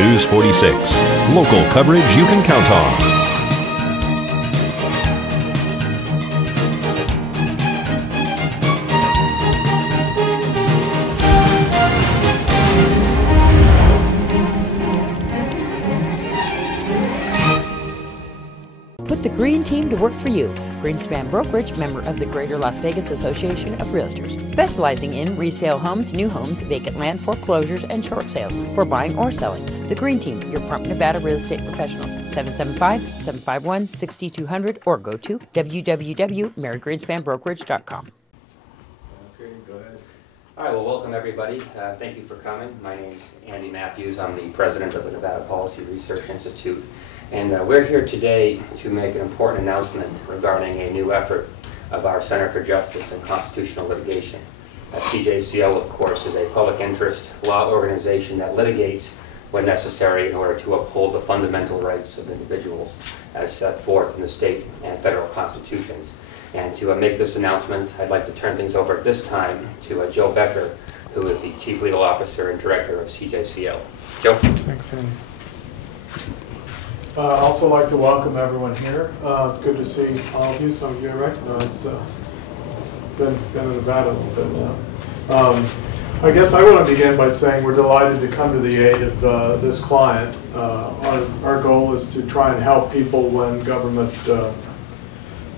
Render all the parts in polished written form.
News 46. Local coverage you can count on. Put the green team to work for you. Greenspan Brokerage, member of the Greater Las Vegas Association of Realtors, specializing in resale homes, new homes, vacant land, foreclosures, and short sales for buying or selling. The Green Team, your Prompt Nevada real estate professionals. 775-751-6200 or go to www.marygreenspanbrokerage.com. Okay, go ahead. All right, well, welcome everybody. Thank you for coming. My name's Andy Matthews. I'm the president of the Nevada Policy Research Institute. And we're here today to make an important announcement regarding a new effort of our Center for Justice and Constitutional Litigation. CJCL, of course, is a public interest law organization that litigates when necessary in order to uphold the fundamental rights of individuals as set forth in the state and federal constitutions. And to make this announcement, I'd like to turn things over at this time to Joe Becker, who is the Chief Legal Officer and Director of CJCL. Joe? Thanks, Andy. I'd also like to welcome everyone here. It's good to see all of you. Some of you I recognize. Been in Nevada a little bit now. I guess I want to begin by saying we're delighted to come to the aid of this client. Our goal is to try and help people when government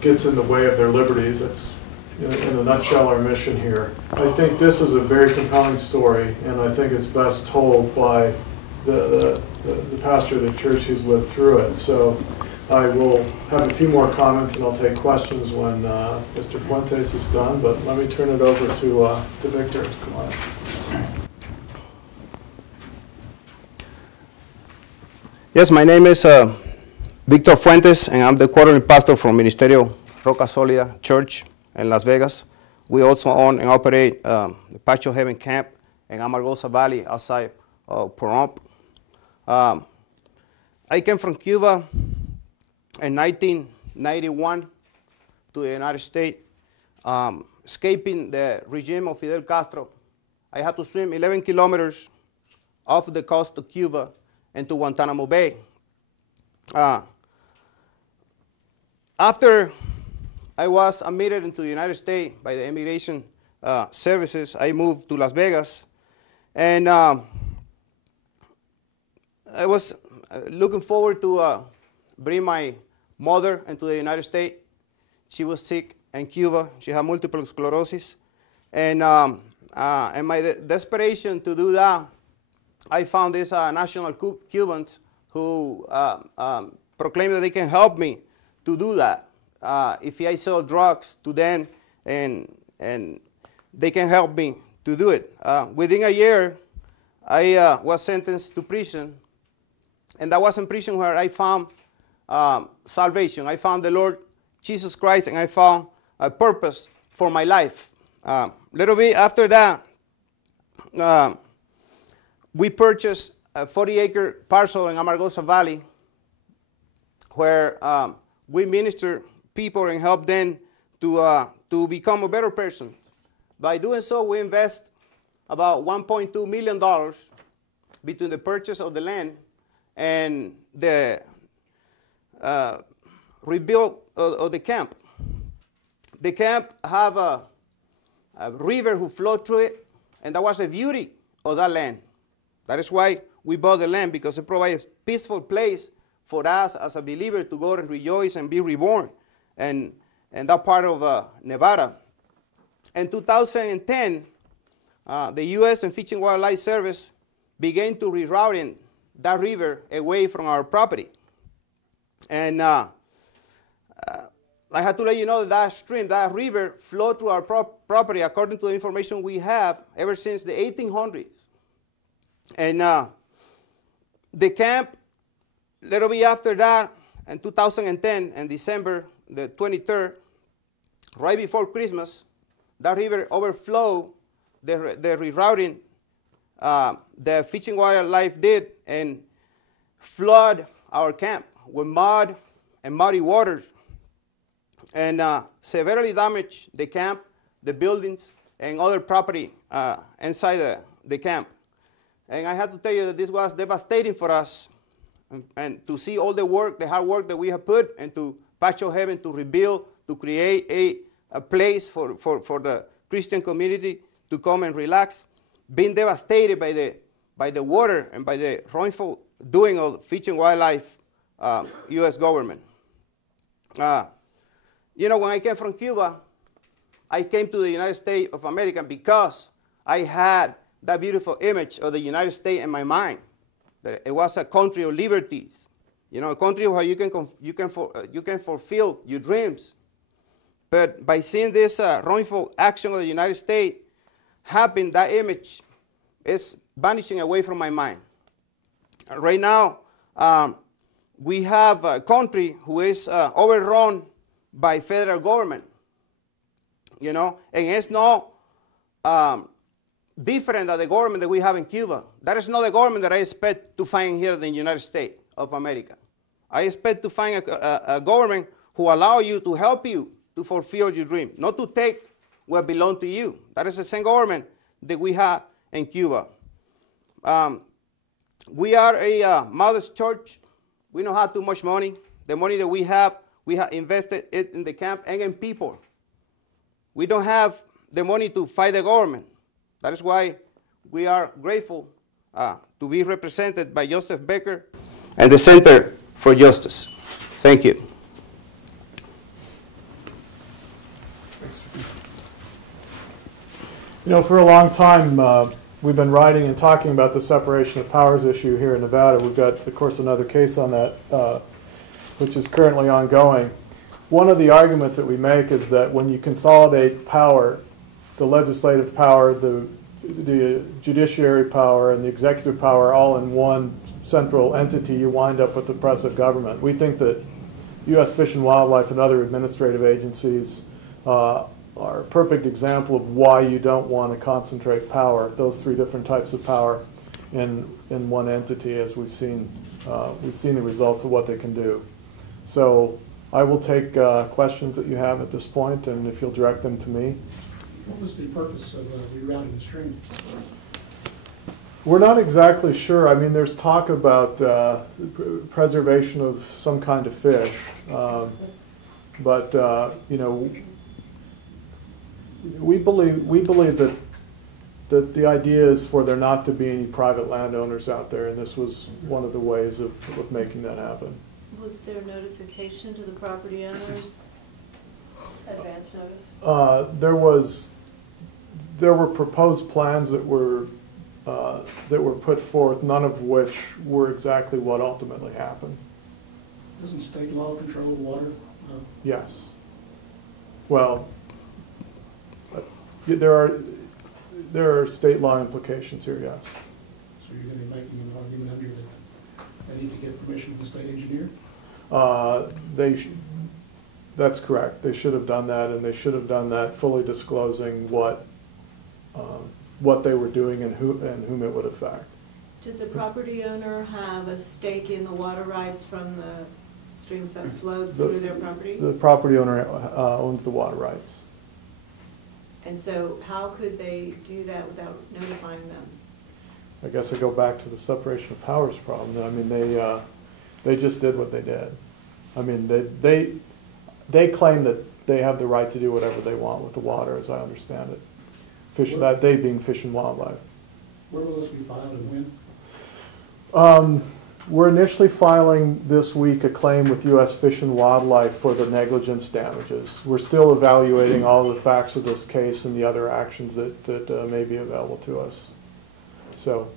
gets in the way of their liberties. That's, in a nutshell, our mission here. I think this is a very compelling story, and I think it's best told by the pastor of the church who's lived through it. So I will have a few more comments and I'll take questions when Mr. Fuentes is done, but let me turn it over to Victor. Come on. Yes, my name is Victor Fuentes, and I'm the quarterly pastor from Ministerio Roca Sólida Church in Las Vegas. We also own and operate the Patio Heaven Camp in Amargosa Valley outside of Pahrump. I came from Cuba in 1991 to the United States, escaping the regime of Fidel Castro. I had to swim 11 kilometers off the coast of Cuba into Guantanamo Bay. After I was admitted into the United States by the Immigration Services, I moved to Las Vegas, and I was looking forward to bring my mother into the United States. She was sick in Cuba. She had multiple sclerosis. And in my desperation to do that, I found these national Cubans who proclaimed that they can help me to do that. If I sell drugs to them, and they can help me to do it. Within a year, I was sentenced to prison. And that was in prison where I found salvation. I found the Lord Jesus Christ, and I found a purpose for my life. Little bit after that, we purchased a 40-acre parcel in Amargosa Valley where we minister people and help them to become a better person. By doing so, we invest about $1.2 million between the purchase of the land and the rebuild of the camp. The camp have a river who flowed through it, and that was the beauty of that land. That is why we bought the land, because it provides a peaceful place for us as a believer to go and rejoice and be reborn and that part of Nevada. In 2010, the U.S. and Fish and Wildlife Service began to rerouting that river away from our property. And I had to let you know that that stream, that river, flowed through our property, according to the information we have, ever since the 1800s. And the camp, a little bit after that, in 2010, in December the 23rd, right before Christmas, that river overflowed the rerouting the Fish and Wildlife did, and flood our camp with mud and muddy waters, and severely damaged the camp, the buildings, and other property inside the camp. And I have to tell you that this was devastating for us. And to see all the work, the hard work that we have put into Patch of Heaven to rebuild, to create a place for the Christian community to come and relax, being devastated by the water and by the wrongful doing of Fish and Wildlife U.S. government. You know, when I came from Cuba, I came to the United States of America because I had that beautiful image of the United States in my mind. That it was a country of liberties, you know, a country where you can fulfill your dreams. But by seeing this wrongful action of the United States happen, that image is vanishing away from my mind. Right now, we have a country who is overrun by federal government, you know, and it's not different than the government that we have in Cuba. That is not the government that I expect to find here in the United States of America. I expect to find a government who allow you to help you to fulfill your dream, not to take what belongs to you. That is the same government that we have in Cuba. We are a modest church. We don't have too much money. The money that we have invested it in the camp and in people. We don't have the money to fight the government. That is why we are grateful to be represented by Joseph Becker and the Center for Justice. Thank you. You know, for a long time, we've been writing and talking about the separation of powers issue here in Nevada. We've got, of course, another case on that, which is currently ongoing. One of the arguments that we make is that when you consolidate power, the legislative power, the judiciary power, and the executive power all in one central entity, you wind up with oppressive government. We think that U.S. Fish and Wildlife and other administrative agencies are a perfect example of why you don't want to concentrate power, those three different types of power, in one entity, as we've seen the results of what they can do. So I will take questions that you have at this point, and if you'll direct them to me. What was the purpose of rerouting the stream? We're not exactly sure. I mean, there's talk about preservation of some kind of fish, but you know, we believe that the idea is for there not to be any private landowners out there, and this was one of the ways of making that happen. Was there notification to the property owners? Advance notice? There were proposed plans that were put forth, none of which were exactly what ultimately happened. Doesn't state law control the water? Yes. Well, there are state law implications here, yes. So you're going to be making an argument under that they need to get permission from the state engineer? That's correct. They should have done that, and they should have done that fully disclosing what they were doing and whom it would affect. Did the property owner have a stake in the water rights from the streams that flowed through their property? The property owner owns the water rights. And so how could they do that without notifying them? I guess I go back to the separation of powers problem. I mean, they just did what they did. I mean, they claim that they have the right to do whatever they want with the water, as I understand it. That they being Fish and Wildlife. Where will this be filed and when? We're initially filing this week a claim with U.S. Fish and Wildlife for the negligence damages. We're still evaluating all the facts of this case and the other actions that may be available to us. So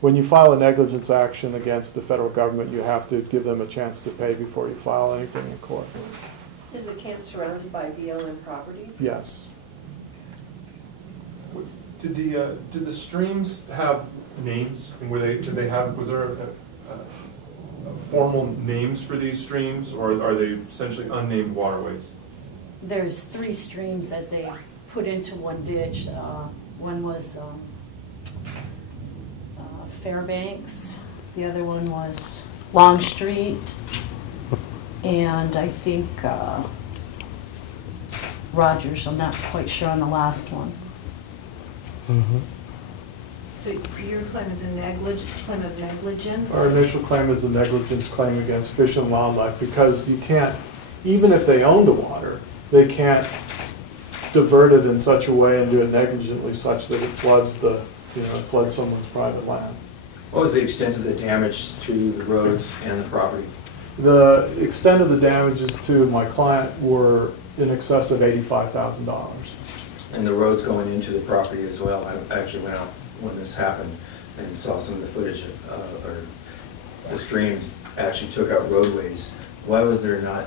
when you file a negligence action against the federal government, you have to give them a chance to pay before you file anything in court. Is the camp surrounded by BLM properties? Yes. Did the streams have names? And was there a formal names for these streams, or are they essentially unnamed waterways? There's 3 streams that they put into one ditch. One was Fairbanks, the other one was Longstreet, and I think Rogers. I'm not quite sure on the last one. Mm-hmm. So your claim is a claim of negligence? Our initial claim is a negligence claim against Fish and Wildlife because you can't, even if they own the water, they can't divert it in such a way and do it negligently such that it floods floods someone's private land. What was the extent of the damage to the roads and the property? The extent of the damages to my client were in excess of $85,000. And the roads going into the property as well. I actually went out when this happened and saw some of the footage or the streams actually took out roadways. Why was there not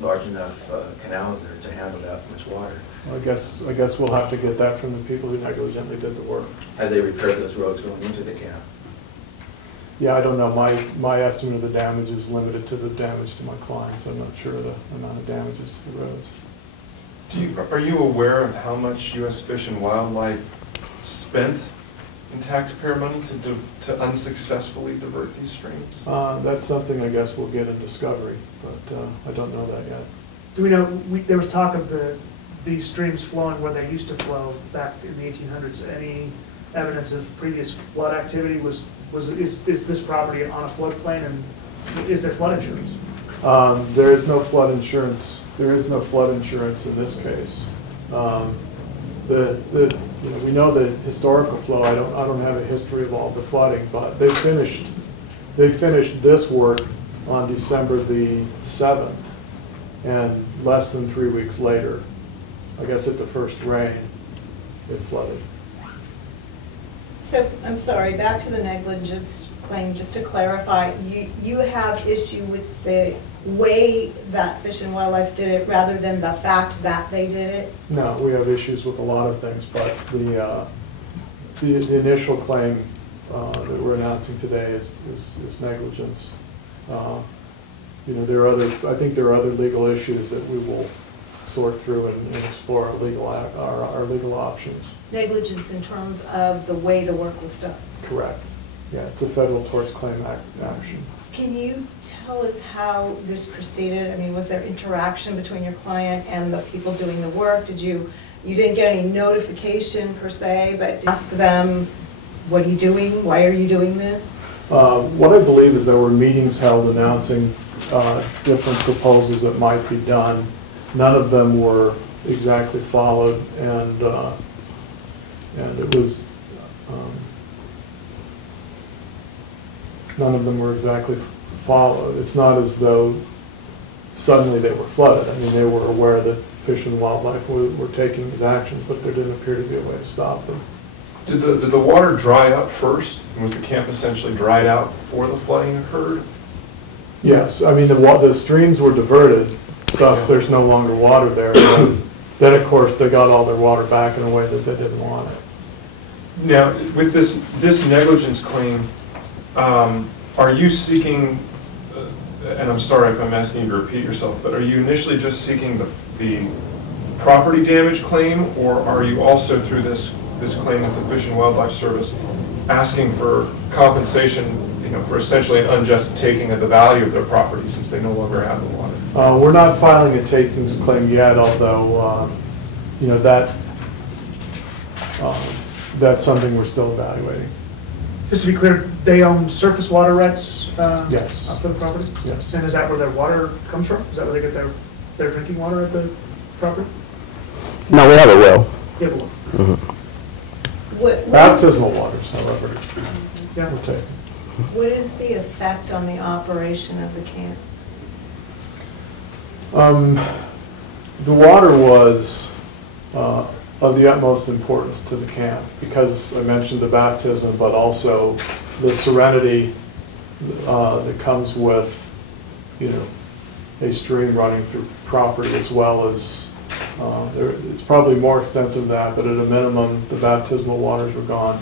large enough canals there to handle that much water? I guess we'll have to get that from the people who negligently did the work. Have they repaired those roads going into the camp? Yeah, I don't know. My estimate of the damage is limited to the damage to my clients. I'm not sure of the amount of damages to the roads. Are you aware of how much U.S. Fish and Wildlife spent in taxpayer money to unsuccessfully divert these streams? That's something I guess we'll get in discovery, but I don't know that yet. Do we know, there was talk of these streams flowing where they used to flow back in the 1800s. Any evidence of previous flood activity? Is this property on a floodplain, and is there flood insurance? There is no flood insurance. There is no flood insurance in this case. We know the historical flow. I don't have a history of all the flooding, but they finished this work on December the 7th, and less than 3 weeks later, I guess at the first rain, it flooded. So, I'm sorry, back to the negligence claim, just to clarify, you have issue with the way that Fish and Wildlife did it rather than the fact that they did it? No, we have issues with a lot of things, but the initial claim that we're announcing today is negligence. I think there are other legal issues that we will sort through and explore our legal options. Negligence in terms of the way the work was done? Correct. Yeah, it's a Federal Tort Claim action. Can you tell us how this proceeded? I mean, was there interaction between your client and the people doing the work? You didn't get any notification per se, but ask them, what are you doing? Why are you doing this? What I believe is there were meetings held announcing different proposals that might be done. None of them were exactly followed, and it was none of them were exactly followed. It's not as though suddenly they were flooded. I mean, they were aware that Fish and Wildlife were taking these actions, but there didn't appear to be a way to stop them. Did the water dry up first? And was the camp essentially dried out before the flooding occurred? Yes, I mean, the streams were diverted, thus there's no longer water there. Then, of course, they got all their water back in a way that they didn't want it. Now, with this negligence claim, are you seeking, and I'm sorry if I'm asking you to repeat yourself, but are you initially just seeking the property damage claim, or are you also through this claim with the Fish and Wildlife Service asking for compensation, for essentially an unjust taking of the value of their property since they no longer have the water? We're not filing a takings claim yet, although that's something we're still evaluating. Just to be clear, they own surface water rights yes. For the property? Yes. And is that where their water comes from? Is that where they get their drinking water at the property? No, we have a well. You have a well. Mm-hmm. Baptismal waters, however, Yeah. we're taking. What is the effect on the operation of the camp? The water was of the utmost importance to the camp because I mentioned the baptism, but also the serenity that comes with, a stream running through property, as well as it's probably more extensive than that, but at a minimum, the baptismal waters were gone.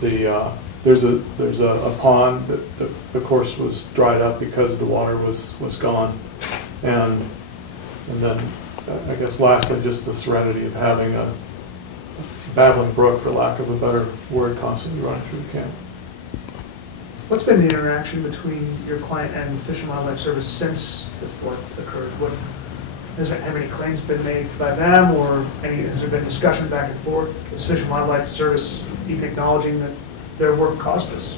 There's a pond that of course was dried up because the water was gone, and then I guess lastly, just the serenity of having a babbling brook, for lack of a better word, constantly running through the camp. What's been the interaction between your client and Fish and Wildlife Service since the flood occurred? Have any claims been made by them, or has there been discussion back and forth? Is Fish and Wildlife Service even acknowledging that their work cost us?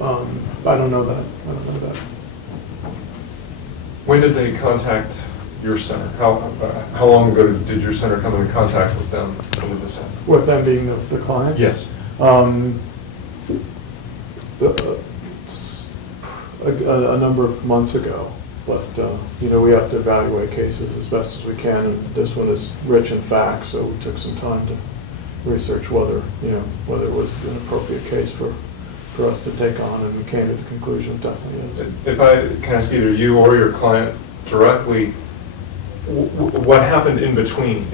I don't know that. I don't know that. When did they contact your center? How long ago did your center come into contact with them under the center? With them being the clients? Yes. A number of months ago, but you know, we have to evaluate cases as best as we can, and this one is rich in facts, so we took some time to research whether it was an appropriate case for us to take on, and we came to the conclusion it definitely is. If I can ask either you or your client directly, what happened in between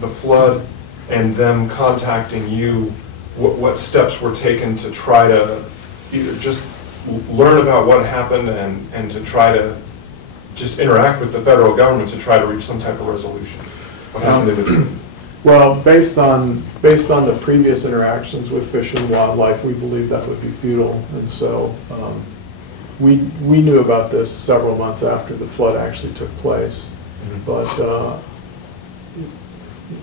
the flood and them contacting you? What steps were taken to try to either just learn about what happened and to try to just interact with the federal government to try to reach some type of resolution? What happened in between? Well, based on the previous interactions with Fish and Wildlife, we believe that would be futile, and so we knew about this several months after the flood actually took place. But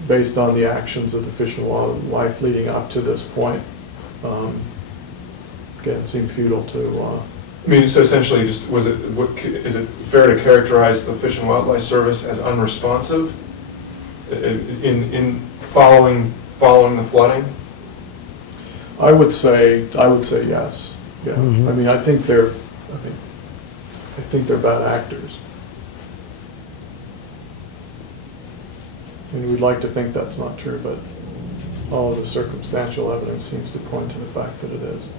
based on the actions of the Fish and Wildlife leading up to this point, again, it seemed futile to. I mean, so essentially, is it fair to characterize the Fish and Wildlife Service as unresponsive in following the flooding? I would say yes. Yeah. I mean, I think they're bad actors. And we'd like to think that's not true, but all of the circumstantial evidence seems to point to the fact that it is,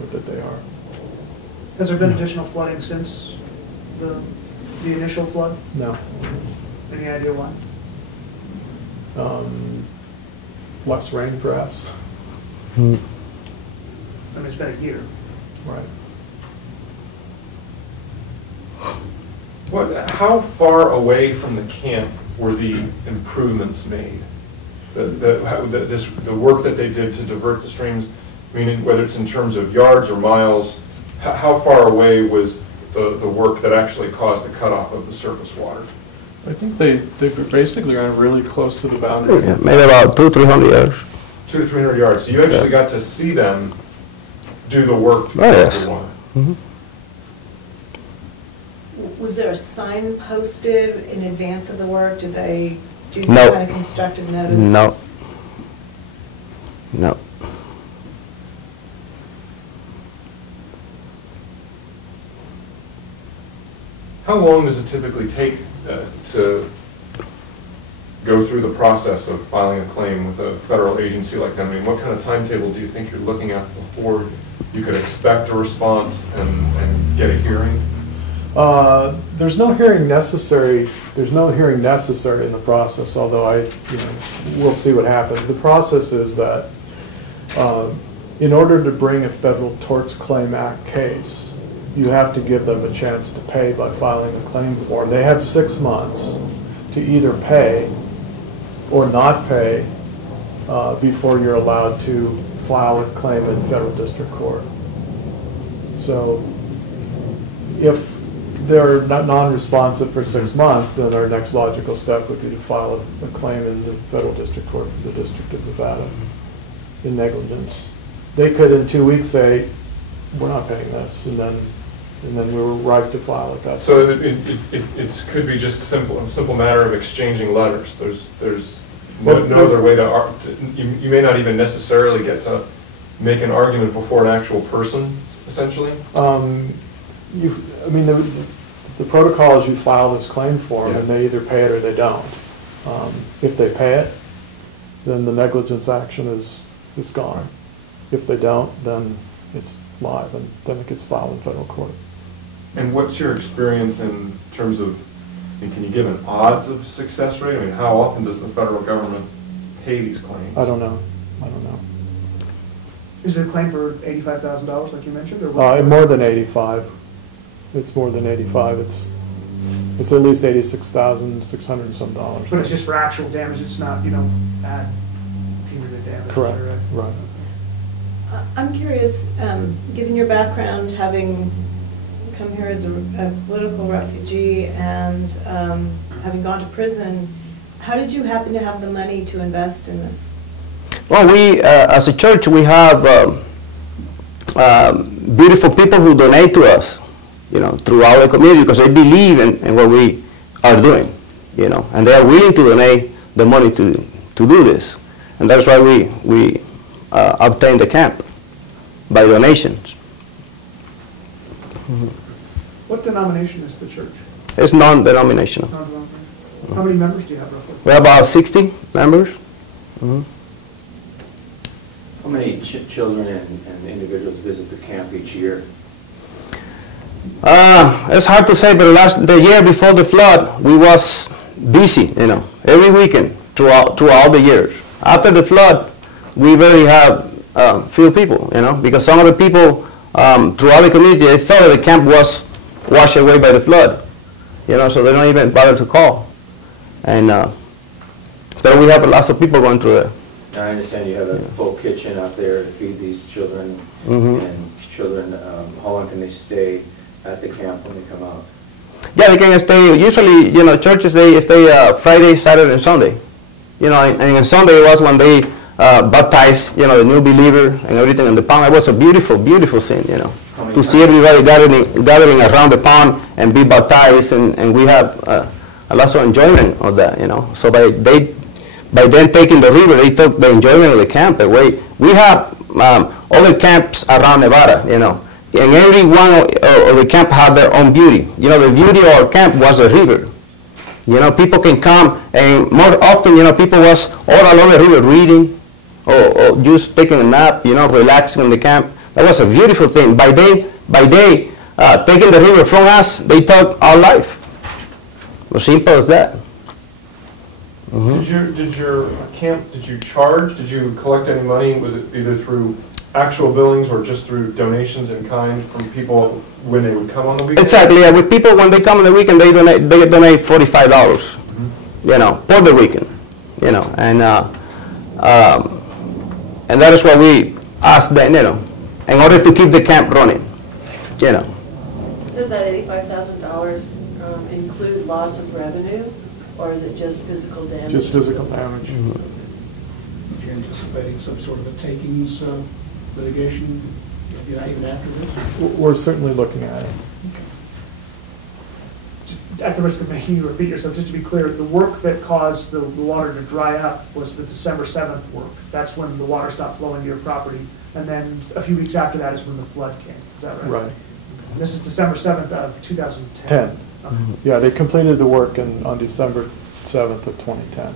or that they are. Has there been additional flooding since the initial flood? No. Any idea why? Less rain, perhaps. I mean, it's been a year. Right. How far away from the camp were the improvements made? The work that they did to divert the streams, meaning whether it's in terms of yards or miles, how far away was the work that actually caused the cutoff of the surface water? I think they basically ran really close to the boundary. Yeah, maybe about 200-300 yards. 200 to 300 yards. So you actually got to see them do the work to divert the water. Mm-hmm. Was there a sign posted in advance of the work? Did they do some kind of constructive notice? No. No. How long does it typically take to go through the process of filing a claim with a federal agency like that? I mean, what kind of timetable do you think you're looking at before you could expect a response and get a hearing? There's no hearing necessary. There's no hearing necessary in the process, although we'll see what happens. The process is that in order to bring a Federal Torts Claim Act case, you have to give them a chance to pay by filing a claim form. They have 6 months to either pay or not pay before you're allowed to file a claim in federal district court. So if they're not non-responsive for 6 months, then our next logical step would be to file a claim in the federal district court for the District of Nevada in negligence. They could in 2 weeks say, we're not paying this, and then we were right to file at that. So it could be just a simple matter of exchanging letters. There's no other way to you may not even necessarily get to make an argument before an actual person, essentially. The protocol is you file this claim form, and they either pay it or they don't. If they pay it, then the negligence action is gone. If they don't, then it's live, and then it gets filed in federal court. And what's your experience in terms of, can you give an odds of success rate? I mean, how often does the federal government pay these claims? I don't know. Is it a claim for $85,000, like you mentioned, or more than 85. It's more than 85. It's at least $86,600 and some dollars. But it's just for actual damage. It's not, bad punitive damage. Correct. Right. I'm curious, given your background, having come here as a political refugee and having gone to prison, how did you happen to have the money to invest in this? Well, we, as a church, we have beautiful people who donate to us, throughout the community because they believe in what we are doing, and they are willing to donate the money to do this. And that's why we obtain the camp by donations. What denomination is the church? It's non-denominational. How many members do you have roughly? We have about 60 members. How many children and individuals visit the camp each year? It's hard to say, but the year before the flood, we was busy, every weekend throughout the years. After the flood, we barely have few people, because some of the people throughout the community, they thought the camp was washed away by the flood, so they don't even bother to call. And then we have lots of people going through it. I understand you have a full kitchen out there to feed these children, and children, how long can they stay at the camp when they come out? Yeah, they can stay, usually, churches, they stay Friday, Saturday, and Sunday. And on Sunday was when they baptized, the new believer and everything in the pond. It was a beautiful, beautiful scene, to see everybody gathering around the pond and be baptized, and we have a lot of enjoyment of that, So by then taking the river, they took the enjoyment of the camp away. We have other camps around Nevada, and every one of the camp had their own beauty. The beauty of our camp was the river. People can come, and more often, people was all along the river reading, or just taking a nap, relaxing in the camp. That was a beautiful thing. By day, taking the river from us, they took our life. As simple as that. Did your camp, did you charge? Did you collect any money? Was it either through actual billings or just through donations in kind from people when they would come on the weekend? Exactly. Yeah. With people, when they come on the weekend, they donate $45, for the weekend, and that is what we ask them, in order to keep the camp running, Does that $85,000 include loss of revenue, or is it just physical damage? Just physical damage. Are you anticipating some sort of a takings litigation even after this? We're certainly looking at it. At the risk of making you repeat yourself, just to be clear, the work that caused the water to dry up was the December 7th work. That's when the water stopped flowing to your property. And then a few weeks after that is when the flood came. Is that right? Right. This is December 7th of 2010. 10. Okay. Yeah, they completed the work on December 7th of 2010.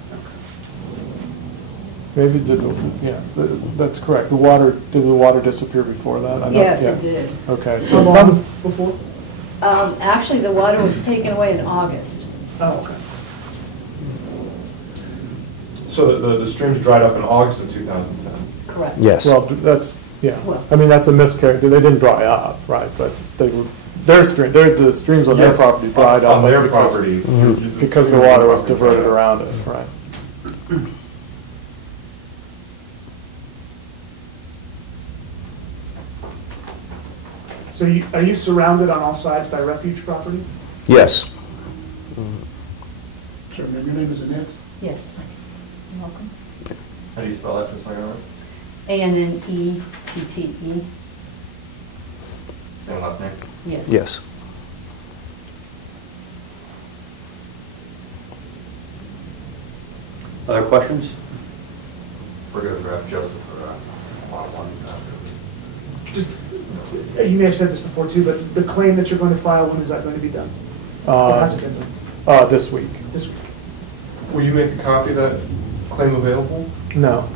Maybe that's correct. Did the water disappear before that? Yes, it did. Okay. So long before? Actually, the water was taken away in August. Oh, okay. So the streams dried up in August of 2010? Correct. Yes. Well, that's, Well, I mean, that's a miscarriage. They didn't dry up, right? But the streams on their Yes, property dried up. on their property. Because the water was diverted around it, right? So are you surrounded on all sides by refuge property? Yes. Sir, your name is Annette? yes. You're welcome. How do you spell that, just like that? ANNETTE. Same last name? Yes. Yes. Other questions? We're going to draft Joseph for lot one. Just, you may have said this before too, but the claim that you're going to file, when is that going to be done? It hasn't been done. This week. This week. Will you make a copy of that claim available? No.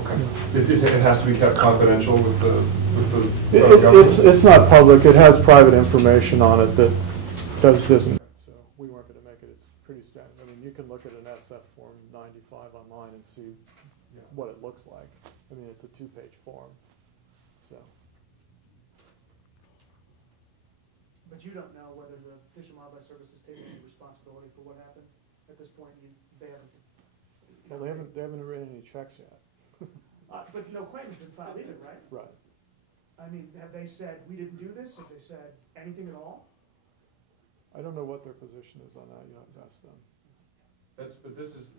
Okay. It has to be kept confidential with the government? It's not public. It has private information on it that doesn't. So we weren't going to make it. It's pretty standard. I mean, you can look at an SF Form 95 online and see what it looks like. I mean, it's a 2-page form. So. But you don't know whether the Fish and Wildlife Service is taking any responsibility for what happened? At this point, they haven't. Well, they haven't written any checks yet. But no claim has been filed either, right? Right. I mean, have they said, we didn't do this? Have they said anything at all? I don't know what their position is on that. You have to ask them. But this is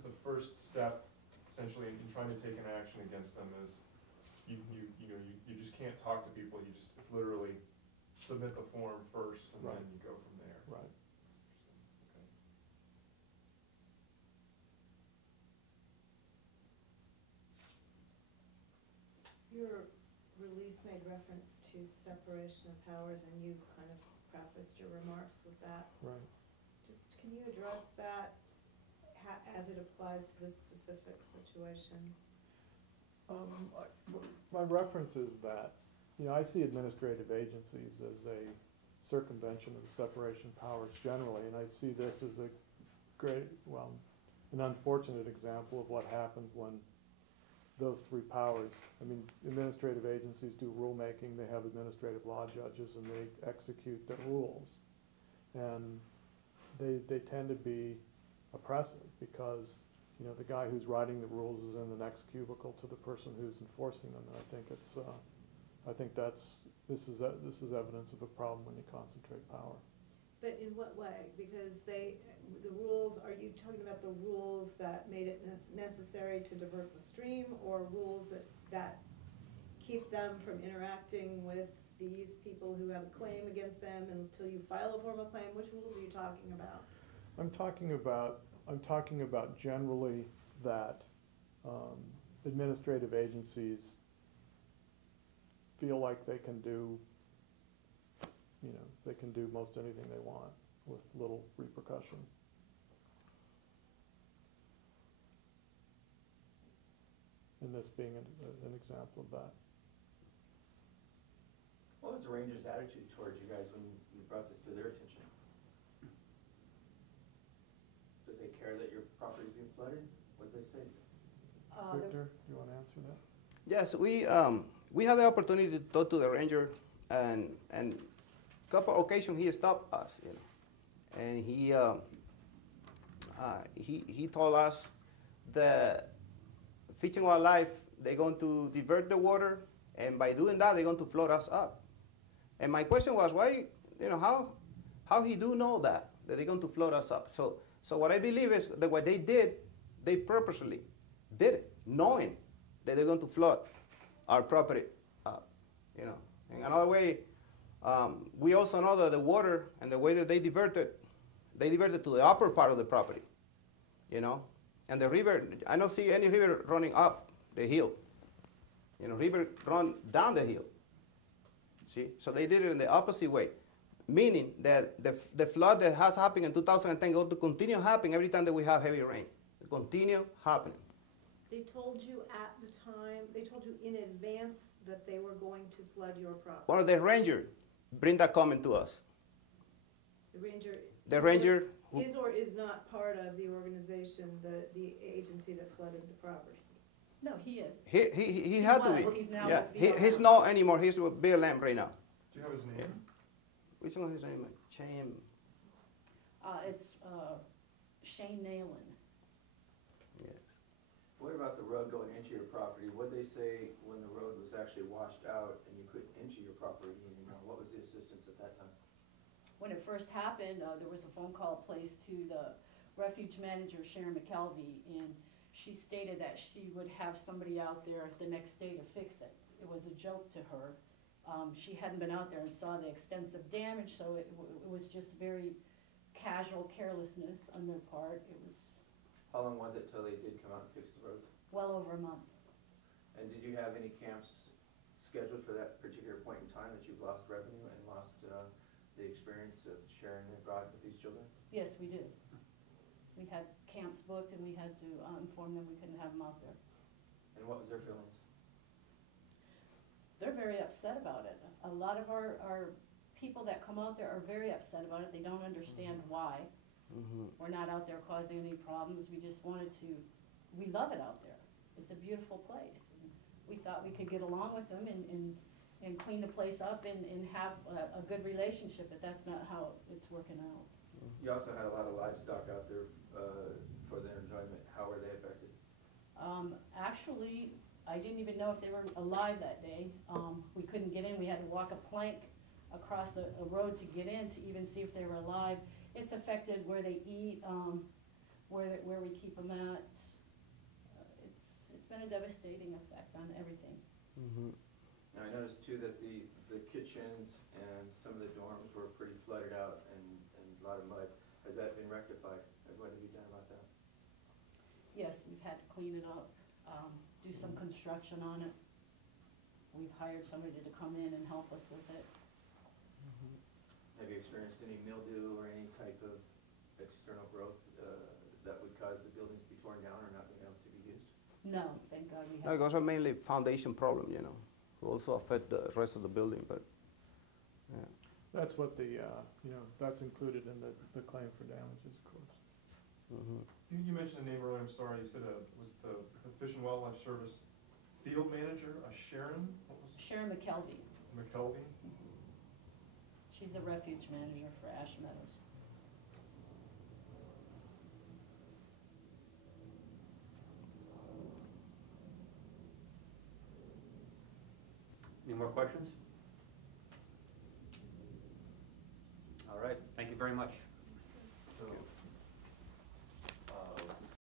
the first step essentially in trying to take an action against them is you just can't talk to people. It's literally submit the form first and Right. then you go from there. Right. Okay. Your release made reference to separation of powers, and you kind of prefaced your remarks with that. Right. Just, can you address that as it applies to this specific situation? My reference is that, I see administrative agencies as a circumvention of the separation of powers generally, and I see this as an unfortunate example of what happens when those three powers, administrative agencies do rulemaking, they have administrative law judges, and they execute their rules. And they tend to be oppressive because, the guy who's writing the rules is in the next cubicle to the person who's enforcing them. And I think this is evidence of a problem when you concentrate power. But in what way? Because the rules, are you talking about the rules that made it necessary to divert the stream, or rules that keep them from interacting with these people who have a claim against them until you file a formal claim? Which rules are you talking about? I'm talking about generally that administrative agencies feel like they can do most anything they want with little repercussion. And this being an example of that. What was the Rangers' attitude towards you guys when you brought this to their attention? Did they care that your property being flooded? What did they say? Victor, do you want to answer that? Yes, we had the opportunity to talk to the ranger, and couple occasions he stopped us, and he told us that Fish and Wildlife, they're going to divert the water, and by doing that, they're going to flood us up. And my question was, why, how he do know that they're going to flood us up? So what I believe is that what they did, they purposely did it, knowing that they're going to flood our property up, In another way, we also know that the water and the way that they diverted to the upper part of the property, And the river, I don't see any river running up the hill. River run down the hill. See, so they did it in the opposite way, meaning that the flood that has happened in 2010 going to continue happening every time that we have heavy rain. It continue happening. They told you at the time, they told you in advance that they were going to flood your property? One of the rangers bring that comment to us. The ranger is or is not part of the organization, the agency that flooded the property? No, he is. He had to be. He's now Yeah, with BLM. he's not anymore. He's with BLM right now. Do you have his name? Which one is his name? It's Shane Nalen. Yes. What about the road going into your property? What did they say when the road was actually washed out and you couldn't enter your property anymore? What was the assistance at that time? When it first happened, there was a phone call placed to the refuge manager, Sharon McKelvey, and she stated that she would have somebody out there the next day to fix it. It was a joke to her. She hadn't been out there and saw the extensive damage, so it was just very casual carelessness on their part. It was How long was it till they did come out and fix the roads? well over a month. And did you have any camps scheduled for that particular point in time that you've lost revenue and lost the experience of sharing abroad with these children? Yes, we did. We had camps booked, and we had to inform them we couldn't have them out there. And what was their feelings? They're very upset about it. A lot of our people that come out there are very upset about it. They don't understand why. Mm-hmm. We're not out there causing any problems. We just wanted to, we love it out there. It's a beautiful place. And we thought we could get along with them and clean the place up and have a good relationship, but that's not how it's working out. You also had a lot of livestock out there for their enjoyment. How were they affected? Actually, I didn't even know if they were alive that day. We couldn't get in. We had to walk a plank across a road to get in to even see if they were alive. It's affected where they eat, where we keep them at. It's been a devastating effect on everything. Now, I noticed too that the kitchens and some of the dorms were pretty flooded out and a lot of mud. Has that been rectified? What have you done about that? Yes, we've had to clean it up, do some construction on it. We've hired somebody to come in and help us with it. Have you experienced any mildew or any type of external growth that would cause the buildings to be torn down or not being able to be used? No, thank God we No, haven't. those are mainly foundation problem, you know, who also affect the rest of the building, but, yeah. That's what the, that's included in the claim for damages, of course. You mentioned a name earlier, I'm sorry, you said was the Fish and Wildlife Service field manager, Sharon? What was Sharon McKelvey. McKelvey? She's the refuge manager for Ash Meadows. Any more questions? All right, thank you very much.